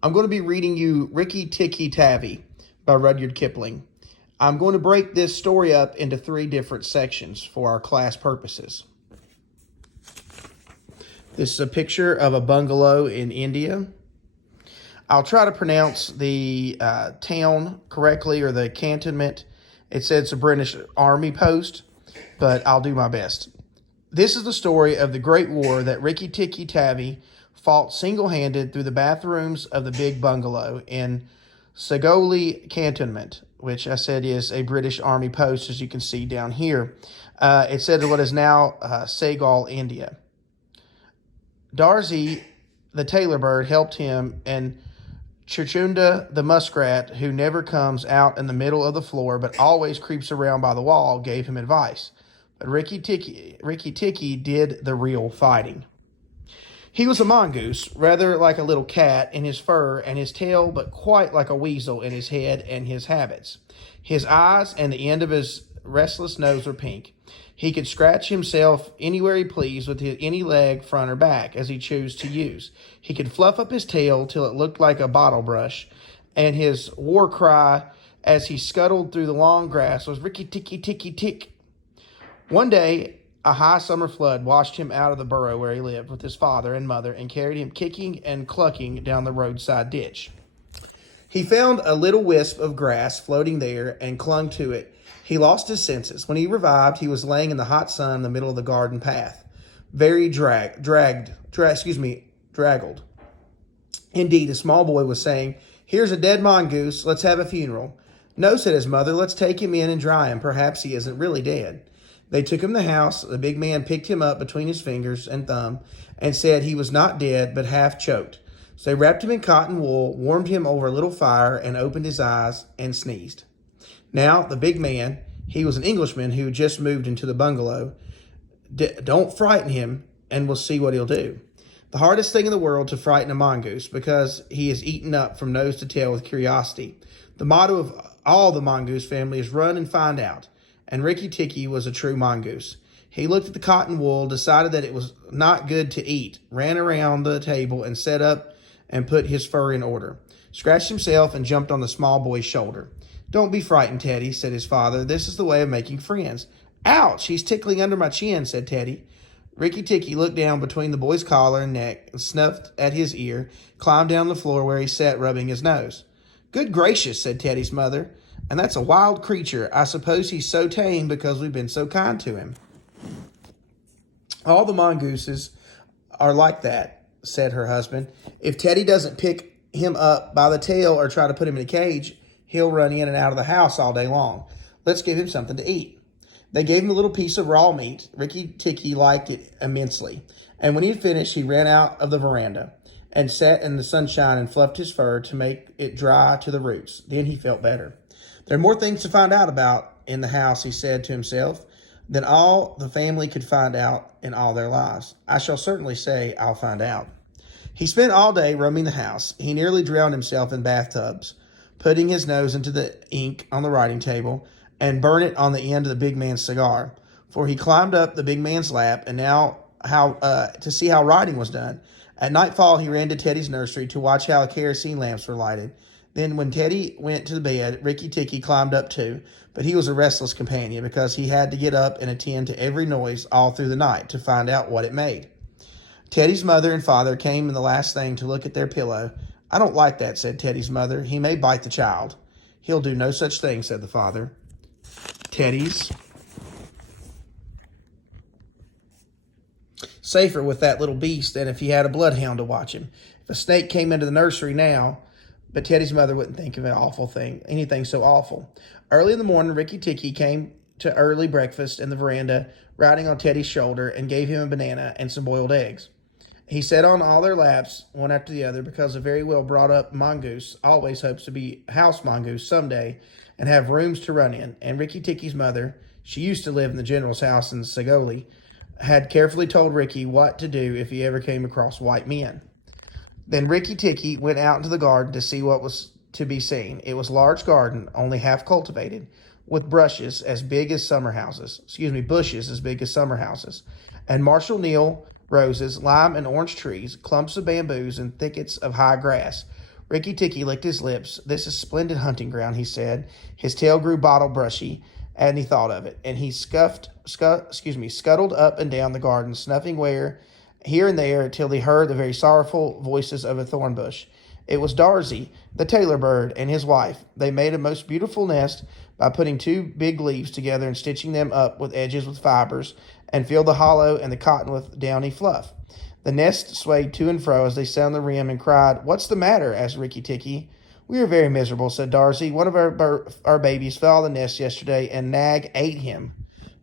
I'm going to be reading you Rikki-tiki-tavi by Rudyard Kipling. I'm going to break this story up into 3 different sections for our class purposes. This is a picture of a bungalow in India. I'll try to pronounce the town correctly, or the cantonment. It says it's a British Army post, but I'll do my best. This is the story of the Great War that Rikki-tiki-tavi fought single-handed through the bathrooms of the big bungalow in Sagoli Cantonment, which I said is a British Army post, as you can see down here. It said what is now Sagal, India. Darsey, the tailor bird, helped him, and Chuchunda, the muskrat, who never comes out in the middle of the floor but always creeps around by the wall, gave him advice. But Rikki-tiki did the real fighting. He was a mongoose, rather like a little cat in his fur and his tail, but quite like a weasel in his head and his habits. His eyes and the end of his restless nose were pink. He could scratch himself anywhere he pleased with any leg, front or back, as he chose to use. He could fluff up his tail till it looked like a bottle brush, and his war cry as he scuttled through the long grass was Rikki-tiki-tiki-tick. One day, a high summer flood washed him out of the burrow where he lived with his father and mother and carried him kicking and clucking down the roadside ditch. He found a little wisp of grass floating there and clung to it. He lost his senses. When he revived, he was laying in the hot sun in the middle of the garden path, very draggled. Indeed, a small boy was saying, "Here's a dead mongoose. Let's have a funeral." "No," said his mother. "Let's take him in and dry him. Perhaps he isn't really dead." They took him to the house. The big man picked him up between his fingers and thumb and said he was not dead, but half choked. So they wrapped him in cotton wool, warmed him over a little fire, and opened his eyes and sneezed. Now, the big man, he was an Englishman who had just moved into the bungalow. Don't frighten him, and we'll see what he'll do. The hardest thing in the world to frighten a mongoose, because he is eaten up from nose to tail with curiosity. The motto of all the mongoose family is run and find out. And Rikki-tiki was a true mongoose. He looked at the cotton wool, decided that it was not good to eat, ran around the table and set up and put his fur in order, scratched himself and jumped on the small boy's shoulder. "Don't be frightened, Teddy," said his father. "This is the way of making friends." "Ouch, he's tickling under my chin," said Teddy. Rikki-tiki looked down between the boy's collar and neck and snuffed at his ear, climbed down the floor where he sat rubbing his nose. "Good gracious," said Teddy's mother. "And that's a wild creature. I suppose he's so tame because we've been so kind to him." "All the mongooses are like that," said her husband. "If Teddy doesn't pick him up by the tail or try to put him in a cage, he'll run in and out of the house all day long. Let's give him something to eat." They gave him a little piece of raw meat. Rikki-tiki liked it immensely. And when he had finished, he ran out of the veranda and sat in the sunshine and fluffed his fur to make it dry to the roots. Then he felt better. "There are more things to find out about in the house," he said to himself, "than all the family could find out in all their lives. I shall certainly say I'll find out." He spent all day roaming the house. He nearly drowned himself in bathtubs, putting his nose into the ink on the writing table and burned it on the end of the big man's cigar. For he climbed up the big man's lap and to see how writing was done. At nightfall, he ran to Teddy's nursery to watch how kerosene lamps were lighted. Then when Teddy went to the bed, Rikki-tiki climbed up too, but he was a restless companion because he had to get up and attend to every noise all through the night to find out what it made. Teddy's mother and father came in the last thing to look at their pillow. "I don't like that," said Teddy's mother. "He may bite the child." "He'll do no such thing," said the father. Teddy's safer with that little beast than if he had a bloodhound to watch him. If a snake came into the nursery now, but Teddy's mother wouldn't think of anything so awful. Early in the morning, Rikki-tiki came to early breakfast in the veranda, riding on Teddy's shoulder, and gave him a banana and some boiled eggs. He sat on all their laps, one after the other, because a very well brought up mongoose always hopes to be house mongoose someday and have rooms to run in. And Rikki-tiki's mother, she used to live in the general's house in Sagoli, had carefully told Ricky what to do if he ever came across white men. Then Rikki-tiki went out into the garden to see what was to be seen. It was a large garden, only half cultivated, with bushes as big as summer houses, and Marshall Neal roses, lime and orange trees, clumps of bamboos, and thickets of high grass. Rikki-Tikki licked his lips. "This is splendid hunting ground," he said. His tail grew bottle brushy, and he thought of it. And he scuttled up and down the garden, snuffing here and there, till he heard the very sorrowful voices of a thorn bush. It was Darzee, the tailor bird, and his wife. They made a most beautiful nest by putting two big leaves together and stitching them up with edges with fibers, and filled the hollow and the cotton with downy fluff. The nest swayed to and fro as they sat on the rim and cried. "What's the matter?" asked Rikki-Tikki. "We are very miserable," said Darzee. "One of our babies fell out of the nest yesterday, and Nag ate him."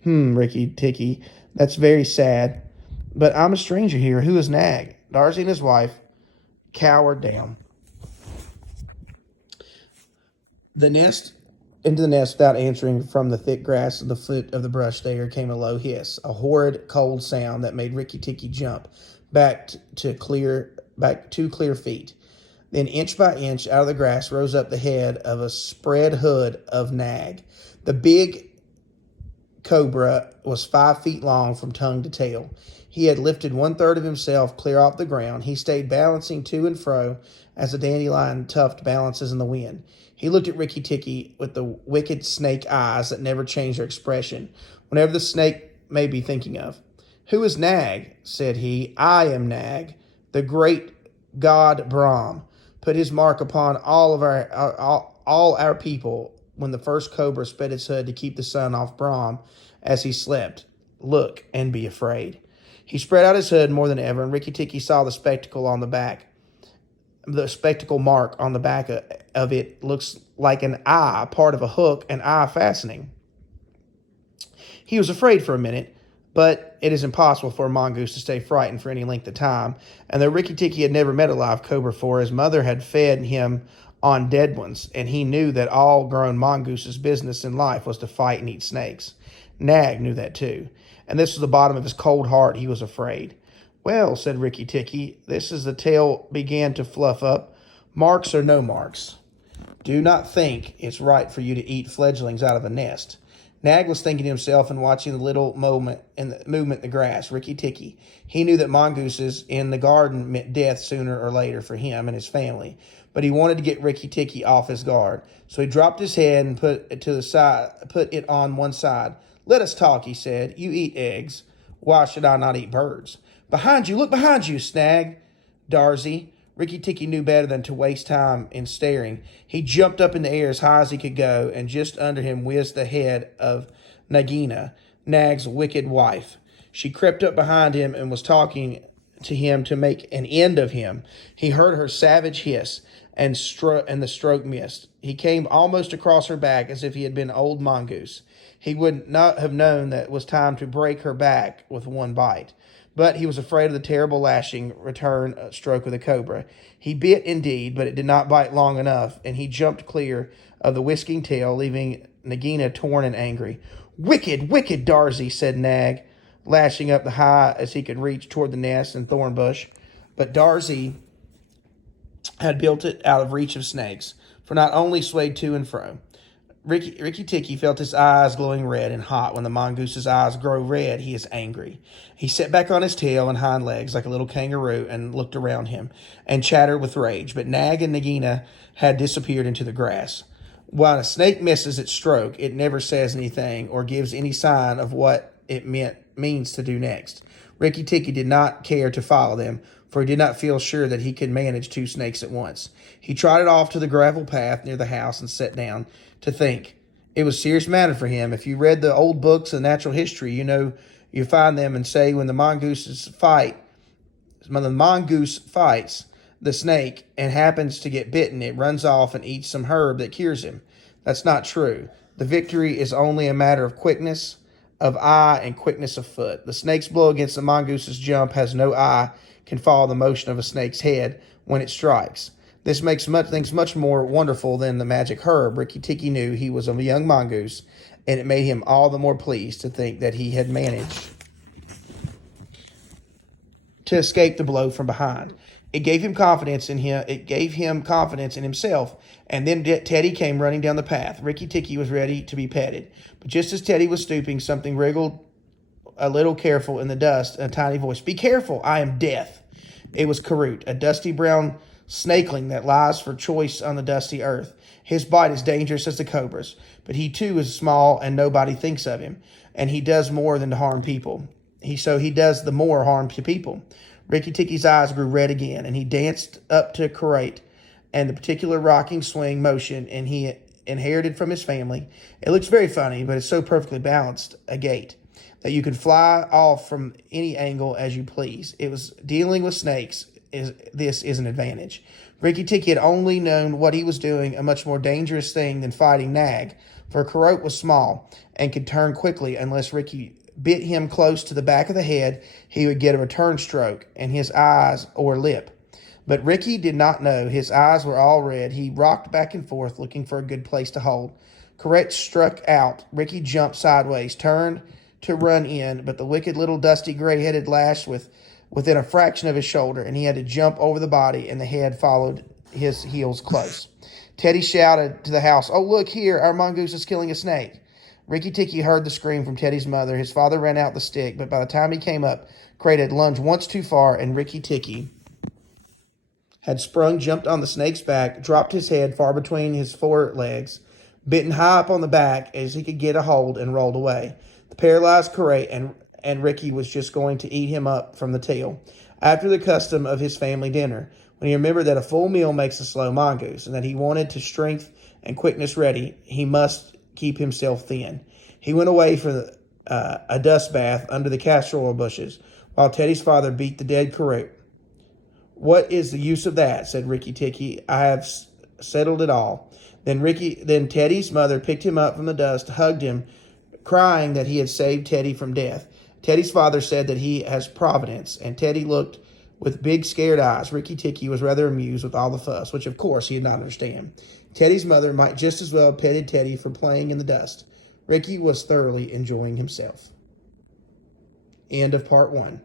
Rikki-Tikki, "that's very sad. But I'm a stranger here. Who is Nag?" Darzee and his wife cowered down. The nest Into the nest without answering. From the thick grass at the foot of the brush there came a low hiss, a horrid, cold sound that made Rikki-Tikki jump back to two clear feet. Then, inch by inch, out of the grass rose up the head of a spread hood of Nag. The big cobra was 5 feet long from tongue to tail. He had lifted 1/3 of himself clear off the ground. He stayed balancing to and fro as a dandelion tuft balances in the wind. He looked at Rikki-Tikki with the wicked snake eyes that never changed their expression, whatever the snake may be thinking of. "Who is Nag?" said he. "I am Nag, the great god Brahm. Put his mark upon all our people when the first cobra spread its hood to keep the sun off Brahm as he slept. Look and be afraid." He spread out his hood more than ever, and Rikki-Tikki saw the spectacle on the back. The spectacle mark on the back of it looks like an eye, part of a hook, an eye fastening. He was afraid for a minute, but it is impossible for a mongoose to stay frightened for any length of time, and though Rikki-Tikki had never met a live cobra before, his mother had fed him on dead ones, and he knew that all grown mongoose's business in life was to fight and eat snakes. Nag knew that too, and this was the bottom of his cold heart. He was afraid. "Well," said Rikki-Tikki, this as the tail began to fluff up, "marks or no marks, do not think it's right for you to eat fledglings out of a nest." Nag was thinking to himself and watching the little movement in the grass. Rikki-Tikki, he knew that mongooses in the garden meant death sooner or later for him and his family, but he wanted to get Rikki-Tikki off his guard. So he dropped his head and put it on one side. "Let us talk," he said. "You eat eggs. Why should I not eat birds?" "Behind you! Look behind you!" snagged Darzee. Rikki-Tikki knew better than to waste time in staring. He jumped up in the air as high as he could go, and just under him whizzed the head of Nagina, Nag's wicked wife. She crept up behind him and was talking to him to make an end of him. He heard her savage hiss, and the stroke missed. He came almost across her back as if he had been an old mongoose. He would not have known that it was time to break her back with one bite. But he was afraid of the terrible lashing return stroke of the cobra. He bit indeed, but it did not bite long enough, and he jumped clear of the whisking tail, leaving Nagina torn and angry. "Wicked, wicked Darzee," said Nag, lashing up the high as he could reach toward the nest and thorn bush. But Darzee had built it out of reach of snakes, for not only swayed to and fro. Rikki-Tikki felt his eyes glowing red and hot. When the mongoose's eyes grow red, he is angry. He sat back on his tail and hind legs like a little kangaroo and looked around him and chattered with rage. But Nag and Nagina had disappeared into the grass. When a snake misses its stroke, it never says anything or gives any sign of what it means to do next. Rikki-Tikki did not care to follow them, for he did not feel sure that he could manage 2 snakes at once. He trotted off to the gravel path near the house and sat down to think. It was a serious matter for him. If you read the old books of natural history, you find them and say when the mongoose fights the snake and happens to get bitten, it runs off and eats some herb that cures him. That's not true. The victory is only a matter of quickness of eye and quickness of foot. The snake's blow against the mongoose's jump has no eye, can follow the motion of a snake's head when it strikes. This makes things much more wonderful than the magic herb. Rikki-Tikki knew he was a young mongoose, and it made him all the more pleased to think that he had managed to escape the blow from behind. It gave him confidence in him. It gave him confidence in himself. And then Teddy came running down the path. Rikki-Tikki was ready to be petted, but just as Teddy was stooping, something wriggled a little careful in the dust. A tiny voice: "Be careful! I am Death." It was Karut, a dusty brown snakeling that lies for choice on the dusty earth. His bite is dangerous as the cobra's, but he too is small and nobody thinks of him, and he does more than to harm people. He does the more harm to people. Rikki-tiki's eyes grew red again, and he danced up to karate and the particular rocking swing motion and he inherited from his family. It looks very funny, but it's so perfectly balanced a gait that you can fly off from any angle as you please. It was dealing with snakes. This is an advantage. Rikki-tiki had only known what he was doing, a much more dangerous thing than fighting Nag, for Karot was small and could turn quickly unless Rikki bit him close to the back of the head. He would get a return stroke in his eyes or lip. But Rikki did not know. His eyes were all red. He rocked back and forth, looking for a good place to hold. Karot struck out. Rikki jumped sideways, turned to run in, but the wicked little dusty gray-headed lashed within a fraction of his shoulder, and he had to jump over the body, and the head followed his heels close. Teddy shouted to the house, "Oh, look here, our mongoose is killing a snake." Rikki-tiki heard the scream from Teddy's mother. His father ran out the stick, but by the time he came up, Karot had lunged once too far, and Rikki-tiki had jumped on the snake's back, dropped his head far between his forelegs, bitten high up on the back as he could get a hold, and rolled away. The paralyzed Karot and Rikki was just going to eat him up from the tail, after the custom of his family dinner, when he remembered that a full meal makes a slow mongoose, and that he wanted to strength and quickness ready, he must keep himself thin. He went away for a dust bath under the castor oil bushes, while Teddy's father beat the dead Karot. "What is the use of that?" said Rikki-tiki. "I have settled it all." Then Teddy's mother picked him up from the dust, hugged him, crying that he had saved Teddy from death. Teddy's father said that he has providence, and Teddy looked with big scared eyes. Rikki-tiki was rather amused with all the fuss, which of course he did not understand. Teddy's mother might just as well have petted Teddy for playing in the dust. Rikki was thoroughly enjoying himself. End of part 1.